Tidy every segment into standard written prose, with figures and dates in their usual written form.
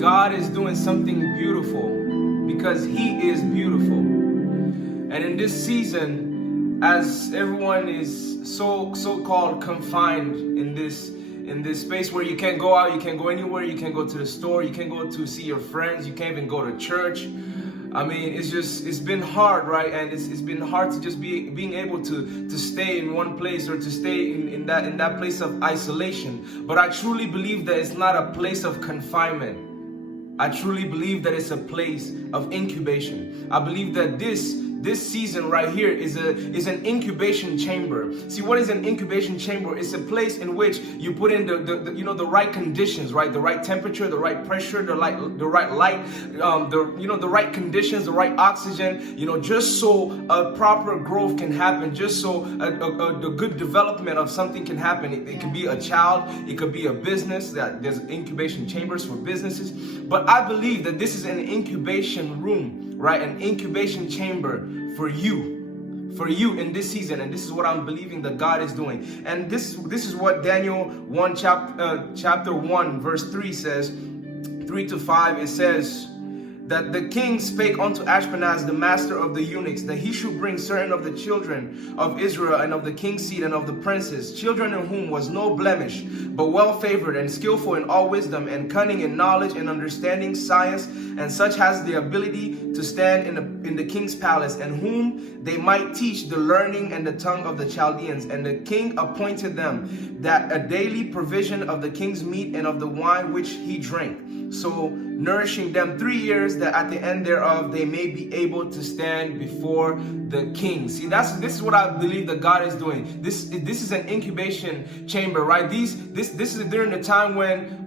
God is doing something beautiful because He is beautiful. And in this season, as everyone is so-called confined in this space where you can't go out, you can't go anywhere, you can't go to the store, you can't go to see your friends, you can't even go to church. I mean, it's been hard, right? And it's been hard to just being able to stay in one place or to stay in that place of isolation. But I truly believe that it's not a place of confinement. I truly believe that it's a place of incubation. I believe that this season right here is an incubation chamber. See, what is an incubation chamber? It's a place in which you put in the right conditions, right? The right temperature, the right pressure, the right light, the right conditions, the right oxygen, just so a proper growth can happen, just so the good development of something can happen. It could be a child, it could be a business. There's incubation chambers for businesses. But I believe that this is an incubation room, right? An incubation chamber for you in this season. And this is what I'm believing that God is doing. And this is what Daniel 1 chapter 1 verse 3 says, 3 to 5. It says that the king spake unto Ashpenaz, the master of the eunuchs, that he should bring certain of the children of Israel and of the king's seed and of the princes, children in whom was no blemish, but well favored and skillful in all wisdom and cunning in knowledge and understanding science, and such has the ability to stand in the king's palace, and whom they might teach the learning and the tongue of the Chaldeans. And the king appointed them that a daily provision of the king's meat and of the wine which he drank, so nourishing them 3 years, that at the end thereof they may be able to stand before the king. See, this is what I believe that God is doing. This is an incubation chamber, right? This is during the time when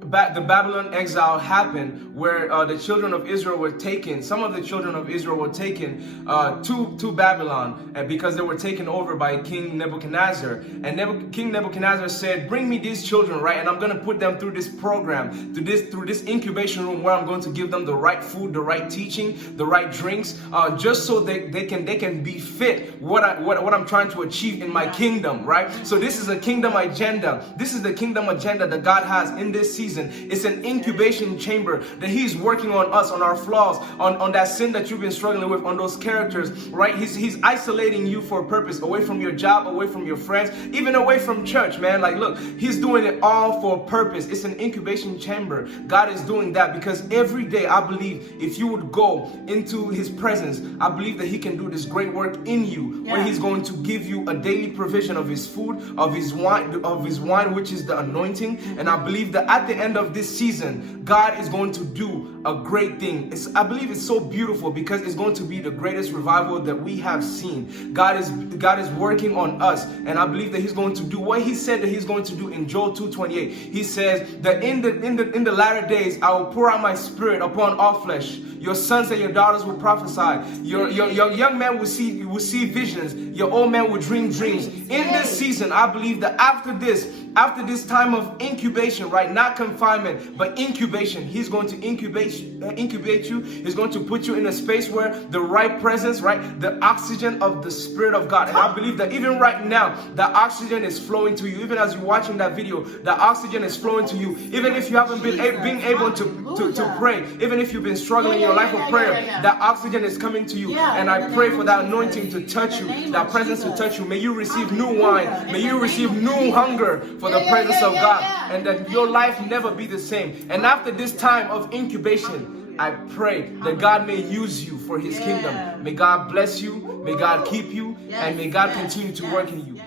the Babylon exile happened, where the children of Israel were taken. Some of the children of Israel were taken to Babylon because they were taken over by King Nebuchadnezzar. And King Nebuchadnezzar said, "Bring me these children, right? And I'm going to put them through this program, through this incubation room, where I'm going to give them the right food, the right teaching, the right drinks, just so they can be fit what I'm trying to achieve in my kingdom, right?" So this is a kingdom agenda. This is the kingdom agenda that God has in this season. It's an incubation chamber that He's working on us, on our flaws, on that sin that you've been struggling with, on those characters, right? He's isolating you for a purpose, away from your job, away from your friends, even away from church, man. Like, look, He's doing it all for a purpose. It's an incubation chamber. God is doing that because every day, I believe, if you would go into His presence, I believe that He can do this great work in you, where He's going to give you a daily provision of His food, of His wine, which is the anointing. And I believe that at the end of this season, God is going to do a great thing. I believe it's so beautiful because it's going to be the greatest revival that we have seen. God is working on us, and I believe that He's going to do what He said that He's going to do in Joel 2:28. He says that in the latter days I will pour out my spirit upon all flesh. Your sons and your daughters will prophesy. Your young man will see visions. Your old man will dream dreams. In this season, I believe that after this time of incubation, right? Not confinement, but incubation. He's going to incubate you. He's going to put you in a space where the right presence, right? The oxygen of the Spirit of God. And I believe that even right now, that oxygen is flowing to you. Even as you're watching that video, the oxygen is flowing to you. Even if you haven't been able to pray, even if you've been struggling in your life of prayer, that oxygen is coming to you. And I pray for that anointing to touch you, that presence to touch you. May you receive new wine. May you receive new hunger for the presence of God, and that your life never be the same. And after this time of incubation, I pray that God may use you for His kingdom. May God bless you, may God keep you, and may God continue to work in you.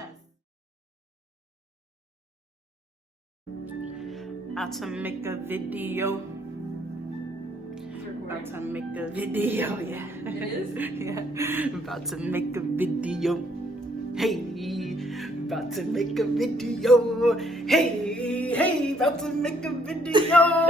About to make a video. About to make a video, yeah. It is? Yeah. About to make a video. Hey, about to make a video. Hey, about to make a video.